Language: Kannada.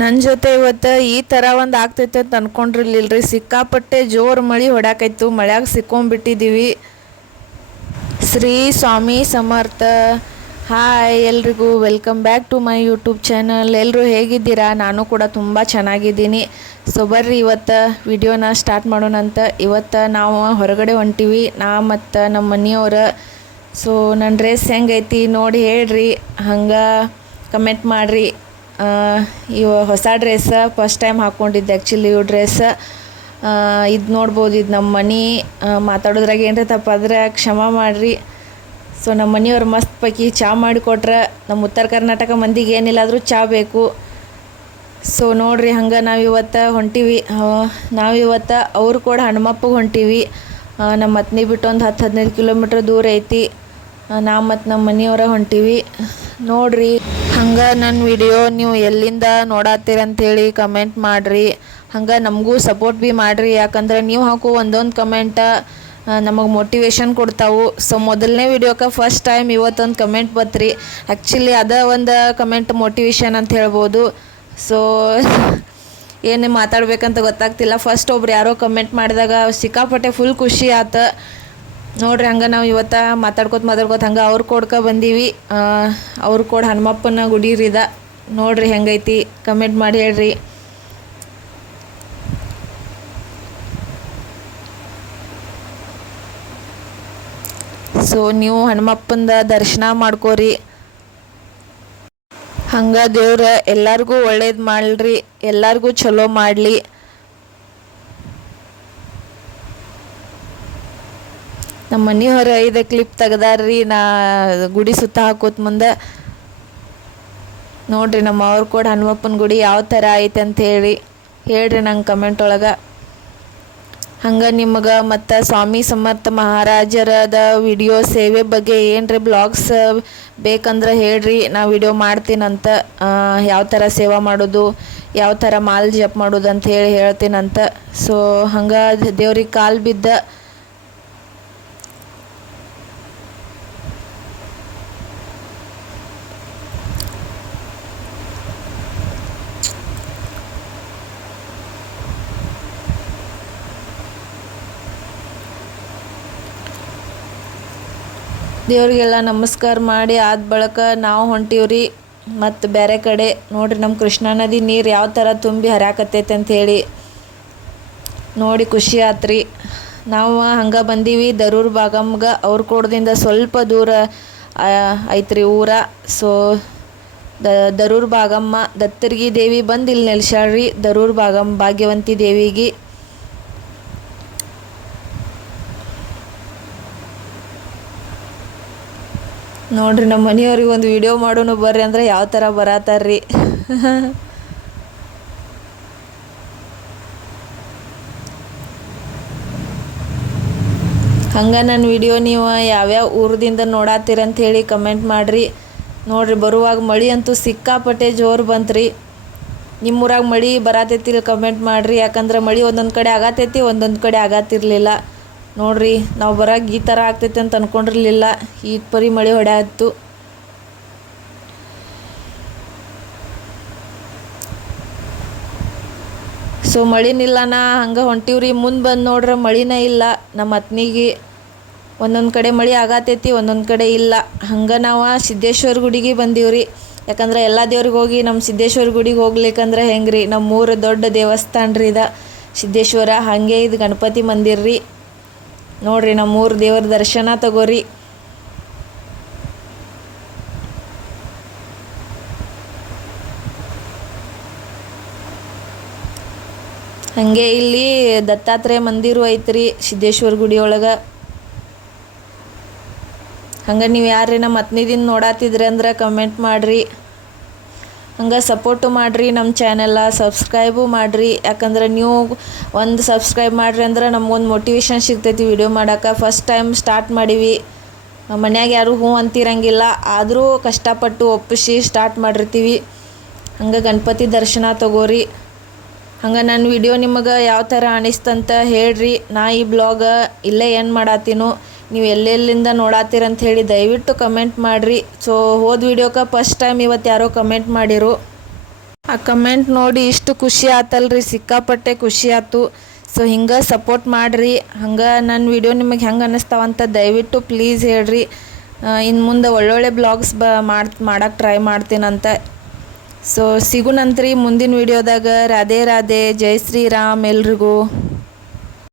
ನನ್ನ ಜೊತೆ ಇವತ್ತು ಈ ಥರ ಒಂದು ಆಗ್ತೈತೆ ಅಂತ ಅನ್ಕೊಂಡಿರ್ಲಿಲ್ರಿ. ಸಿಕ್ಕಾಪಟ್ಟೆ ಜೋರು ಮಳೆ ಹೊಡ್ಯಾಕೈತು. ಮಳ್ಯಾಗ ಸಿಕ್ಕೊಂಡ್ಬಿಟ್ಟಿದ್ದೀವಿ. ಶ್ರೀ ಸ್ವಾಮಿ ಸಮರ್ಥ. ಹಾಯ್ ಎಲ್ರಿಗೂ, welcome back to my YouTube channel. ಎಲ್ಲರೂ ಹೇಗಿದ್ದೀರಾ? ನಾನು ಕೂಡ ತುಂಬ ಚೆನ್ನಾಗಿದ್ದೀನಿ. ಸೊ ಬರ್ರಿ ಇವತ್ತು ವಿಡಿಯೋನ ಸ್ಟಾರ್ಟ್ ಮಾಡೋಣಂತ. ಇವತ್ತು ನಾವು ಹೊರಗಡೆ ಹೊಂಟೀವಿ, ನಾ ಮತ್ತು ನಮ್ಮ ಮನೆಯವ್ರ. ಸೊ ನನ್ನ ಡ್ರೆಸ್ ಹೆಂಗೈತಿ ನೋಡಿ ಹೇಳ್ರಿ, ಹಂಗೆ ಕಮೆಂಟ್ ಮಾಡಿರಿ. ಇವ ಹೊಸ ಡ್ರೆಸ್ ಫಸ್ಟ್ ಟೈಮ್ ಹಾಕ್ಕೊಂಡಿದ್ದೆ ಆ್ಯಕ್ಚುಲಿ. ಇವು ಡ್ರೆಸ್ ಇದು ನೋಡ್ಬೋದು, ಇದು ನಮ್ಮ ಮನೆ. ಮಾತಾಡೋದ್ರಾಗ ಏನರ ತಪ್ಪಾದ್ರೆ ಕ್ಷಮ ಮಾಡಿರಿ. ಸೊ ನಮ್ಮ ಮನೆಯವ್ರು ಮಸ್ತ್ ಪೈಕಿ ಚಹಾ ಮಾಡಿಕೊಟ್ರೆ. ನಮ್ಮ ಉತ್ತರ ಕರ್ನಾಟಕ ಮಂದಿಗೆ ಏನಿಲ್ಲಾದರೂ ಚಹಾ ಬೇಕು. ಸೊ ನೋಡಿರಿ, ಹಂಗೆ ನಾವಿವತ್ತು ಹೊಂಟೀವಿ. ನಾವಿವತ್ತು ಅವ್ರು ಕೂಡ ಹನುಮಪ್ಪಗೆ ಹೊಂಟೀವಿ. ನಮ್ಮ ಅತ್ನಿ ಬಿಟ್ಟು ಒಂದು 10-15 ಕಿಲೋಮೀಟ್ರ್ ದೂರ ಐತಿ. ನಾ ಮತ್ತು ನಮ್ಮ ಮನೆಯವರ ಹೊಂಟೀವಿ. ನೋಡಿರಿ, ಹಂಗೆ ನನ್ನ ವಿಡಿಯೋ ನೀವು ಎಲ್ಲಿಂದ ನೋಡತ್ತೀರಂತೇಳಿ ಕಮೆಂಟ್ ಮಾಡಿರಿ. ಹಂಗೆ ನಮಗೂ ಸಪೋರ್ಟ್ ಭೀ ಮಾಡಿರಿ. ಯಾಕಂದ್ರೆ ನೀವು ಹಾಕೋ ಒಂದೊಂದು ಕಮೆಂಟ ನಮಗೆ ಮೋಟಿವೇಶನ್ ಕೊಡ್ತಾವು. ಸೊ ಮೊದಲನೇ ವಿಡಿಯೋಕ್ಕೆ ಫಸ್ಟ್ ಟೈಮ್ ಇವತ್ತೊಂದು ಕಮೆಂಟ್ ಬತ್ರಿ. ಆ್ಯಕ್ಚುಲಿ ಅದ ಒಂದು ಕಮೆಂಟ್ ಮೋಟಿವೇಶನ್ ಅಂತ ಹೇಳ್ಬೋದು. ಸೊ ಏನು ಮಾತಾಡ್ಬೇಕಂತ ಗೊತ್ತಾಗ್ತಿಲ್ಲ. ಫಸ್ಟ್ ಒಬ್ರು ಯಾರೋ ಕಮೆಂಟ್ ಮಾಡಿದಾಗ ಸಿಕ್ಕಾಪಟ್ಟೆ ಫುಲ್ ಖುಷಿ ಆತು. ನೋಡ್ರಿ, ಹಂಗೆ ನಾವು ಇವತ್ತು ಮಾತಾಡ್ಕೋತ ಹಂಗೆ ಅವ್ರ ಕೊಡ್ಕ ಬಂದೀವಿ. ಅವ್ರ ಕೂಡ ಹನುಮಪ್ಪನ ಗುಡಿ ಇದ. ನೋಡ್ರಿ ಹೆಂಗೈತಿ, ಕಮೆಂಟ್ ಮಾಡಿ ಹೇಳ್ರಿ. ಸೊ ನೀವು ಹನುಮಪ್ಪಂದ ದರ್ಶನ ಮಾಡ್ಕೋರಿ. ಹಂಗೆ ದೇವ್ರ ಎಲ್ಲರಿಗೂ ಒಳ್ಳೇದು ಮಾಡ್ರಿ, ಎಲ್ಲರಿಗೂ ಚಲೋ ಮಾಡಲಿ. ನಮ್ಮ ಮನೆಯವ್ರು 5 ಕ್ಲಿಪ್ ತೆಗ್ದಾರ್ರಿ ನಾ ಗುಡಿ ಸುತ್ತ ಹಾಕೋತ್ ಮುಂದೆ. ನೋಡ್ರಿ, ನಮ್ಮ ಅವ್ರು ಕೂಡ ಹನುಮಪ್ಪನ ಗುಡಿ ಯಾವ ಥರ ಐತೆ ಅಂತ ಹೇಳ್ರಿ ನಂಗೆ ಕಮೆಂಟ್ ಒಳಗೆ. ಹಂಗೆ ನಿಮ್ಗೆ ಮತ್ತು ಸ್ವಾಮಿ ಸಮರ್ಥ ಮಹಾರಾಜರದ ವಿಡಿಯೋ ಸೇವೆ ಬಗ್ಗೆ ಏನರ ಬ್ಲಾಗ್ಸ್ ಬೇಕಂದ್ರೆ ಹೇಳ್ರಿ, ನಾ ವಿಡಿಯೋ ಮಾಡ್ತೀನಂತ. ಯಾವ ಥರ ಸೇವಾ ಮಾಡೋದು, ಯಾವ ಥರ ಮಾಲ್ ಜಪ್ ಮಾಡೋದು ಅಂತ ಹೇಳ್ತೀನಂತ. ಸೊ ಹಂಗೆ ದೇವ್ರಿಗೆ ಕಾಲು ಬಿದ್ದ ದೇವ್ರಿಗೆಲ್ಲ ನಮಸ್ಕಾರ ಮಾಡಿ ಆದ ಬಳಿಕ ನಾವು ಹೊಂಟೀವ್ರಿ ಮತ್ತು ಬೇರೆ ಕಡೆ. ನೋಡಿರಿ, ನಮ್ಮ ಕೃಷ್ಣಾ ನದಿ ನೀರು ಯಾವ ಥರ ತುಂಬಿ ಹರಿಯಾಕತ್ತೈತೆ ಅಂಥೇಳಿ ನೋಡಿ ಖುಷಿ ಆತ್ರಿ. ನಾವು ಹಂಗೆ ಬಂದೀವಿ ದರೂರ್ ಭಾಗಮ್ಗೆ. ಅವ್ರ ಕೋಟದಿಂದ ಸ್ವಲ್ಪ ದೂರ ಐತ್ರಿ ಊರ. ಸೊ ದರೂರ್ ಭಾಗಮ್ಮ ದತ್ತರ್ಗಿ ದೇವಿ ಬಂದು ಇಲ್ಲಿ ನೆಲೆಸ್ಯಾಳ್ರಿ. ದರೂರ್ ಭಾಗಮ್ಮ ಭಾಗ್ಯವಂತಿ ದೇವಿಗೆ. ನೋಡ್ರಿ, ನಮ್ಮ ಮನೆಯವ್ರಿಗೆ ಒಂದು ವಿಡಿಯೋ ಮಾಡೋನು ಬರ್ರಿ ಅಂದ್ರೆ ಯಾವ ಥರ ಬರತ್ತಾರ್ರಿ. ಹಂಗೆ ನನ್ನ ವಿಡಿಯೋ ನೀವು ಯಾವ್ಯಾವ ಊರದಿಂದ ನೋಡತ್ತೀರಂತ ಹೇಳಿ ಕಮೆಂಟ್ ಮಾಡಿರಿ. ನೋಡ್ರಿ, ಬರುವಾಗ ಮಳೆ ಅಂತೂ ಸಿಕ್ಕಾಪಟ್ಟೆ ಜೋರು ಬಂತ್ರಿ. ನಿಮ್ಮೂರಾಗ ಮಳೆ ಬರತೈತಿ ಕಮೆಂಟ್ ಮಾಡಿರಿ. ಯಾಕಂದ್ರೆ ಮಳೆ ಒಂದೊಂದು ಕಡೆ ಆಗತೈತಿ, ಒಂದೊಂದು ಕಡೆ ಆಗತ್ತಿರಲಿಲ್ಲ. ನೋಡ್ರಿ, ನಾವು ಬರಾಗ ಈ ಥರ ಆಗ್ತೈತೆ ಅಂತ ಅಂದ್ಕೊಂಡಿರಲಿಲ್ಲ. ಈ ಪರಿ ಮಳೆ ಹೊಡ್ಯಾತ್ತು. ಸೊ ಮಳಿನಿಲ್ಲನ ಹಂಗೆ ಹೊಂಟೀವ್ರಿ. ಮುಂದೆ ಬಂದು ನೋಡ್ರೆ ಮಳಿನೇ ಇಲ್ಲ. ನಮ್ಮ ಅತ್ನಿಗೆ ಒಂದೊಂದು ಕಡೆ ಮಳೆ ಆಗತೈತಿ, ಒಂದೊಂದು ಕಡೆ ಇಲ್ಲ. ಹಂಗೆ ನಾವು ಸಿದ್ದೇಶ್ವರ ಗುಡಿಗೆ ಬಂದೀವ್ರಿ. ಯಾಕಂದ್ರೆ ಎಲ್ಲ ದೇವ್ರಿಗೆ ಹೋಗಿ ನಮ್ಮ ಸಿದ್ದೇಶ್ವರ ಗುಡಿಗೆ ಹೋಗ್ಲಿಕ್ಕಂದ್ರೆ ಹೆಂಗೆ ರೀ, ನಮ್ಮೂರು ದೊಡ್ಡ ದೇವಸ್ಥಾನ ರೀ ಇದು ಸಿದ್ದೇಶ್ವರ. ಹಾಗೆ ಇದು ಗಣಪತಿ ಮಂದಿರ ರೀ. ನೋಡ್ರಿ, ನಮ್ಮೂರು ದೇವ್ರ ದರ್ಶನ ತಗೋರಿ. ಹಾಗೆ ಇಲ್ಲಿ ದತ್ತಾತ್ರೇಯ ಮಂದಿರ ಐತ್ರಿ ಸಿದ್ದೇಶ್ವರ ಗುಡಿ ಒಳಗೆ. ಹಂಗೆ ನೀವು ಯಾರೇ ನಮ್ಮ ಅತ್ನಿದಿಂದ ನೋಡಾತಿದ್ರಿ ಅಂದ್ರೆ ಕಮೆಂಟ್ ಮಾಡಿರಿ. ಹಂಗೆ ಸಪೋರ್ಟು ಮಾಡಿರಿ, ನಮ್ಮ ಚಾನೆಲ್ಲ ಸಬ್ಸ್ಕ್ರೈಬು ಮಾಡಿರಿ. ಯಾಕಂದ್ರೆ ನೀವು ಒಂದು ಸಬ್ಸ್ಕ್ರೈಬ್ ಮಾಡಿರಿ ಅಂದ್ರೆ ನಮಗೊಂದು ಮೋಟಿವೇಶನ್ ಸಿಗ್ತೈತಿ ವಿಡಿಯೋ ಮಾಡೋಕೆ. ಫಸ್ಟ್ ಟೈಮ್ ಸ್ಟಾರ್ಟ್ ಮಾಡೀವಿ. ಮನ್ಯಾಗ ಯಾರು ಹ್ಞೂ ಅಂತಿರಂಗಿಲ್ಲ, ಆದರೂ ಕಷ್ಟಪಟ್ಟು ಒಪ್ಪಿಸಿ ಸ್ಟಾರ್ಟ್ ಮಾಡಿರ್ತೀವಿ. ಹಂಗೆ ಗಣಪತಿ ದರ್ಶನ ತಗೋರಿ. ಹಂಗೆ ನನ್ನ ವಿಡಿಯೋ ನಿಮಗೆ ಯಾವ ಥರ ಅನಿಸ್ತಂತ ಹೇಳ್ರಿ. ನಾ ಈ ಬ್ಲಾಗ ಇಲ್ಲೇ ಏನು ಮಾಡತ್ತೀನೋ, ನೀವು ಎಲ್ಲೆಲ್ಲಿಂದ ನೋಡತ್ತೀರಂತ ಹೇಳಿ ದಯವಿಟ್ಟು ಕಮೆಂಟ್ ಮಾಡಿರಿ. ಸೊ ಹೋದ ವಿಡಿಯೋಕ್ಕೆ ಫಸ್ಟ್ ಟೈಮ್ ಇವತ್ತು ಯಾರೋ ಕಮೆಂಟ್ ಮಾಡಿರು. ಆ ಕಮೆಂಟ್ ನೋಡಿ ಇಷ್ಟು ಖುಷಿ ಆತಲ್ರಿ, ಸಿಕ್ಕಾಪಟ್ಟೆ ಖುಷಿ ಆಯ್ತು. ಸೊ ಹಿಂಗೆ ಸಪೋರ್ಟ್ ಮಾಡಿರಿ. ಹಂಗೆ ನನ್ನ ವಿಡಿಯೋ ನಿಮಗೆ ಹೆಂಗೆ ಅನ್ನಿಸ್ತಾವಂತ ದಯವಿಟ್ಟು ಪ್ಲೀಸ್ ಹೇಳ್ರಿ. ಇನ್ನು ಮುಂದೆ ಒಳ್ಳೊಳ್ಳೆ ಬ್ಲಾಗ್ಸ್ ಮಾಡಕ್ಕೆ ಟ್ರೈ ಮಾಡ್ತೀನಂತ. ಸೊ ಸಿಗುನಂತ್ರಿ ಮುಂದಿನ ವಿಡಿಯೋದಾಗ. ರಾಧೆ ರಾಧೆ, ಜೈ ಶ್ರೀರಾಮ್ ಎಲ್ರಿಗೂ.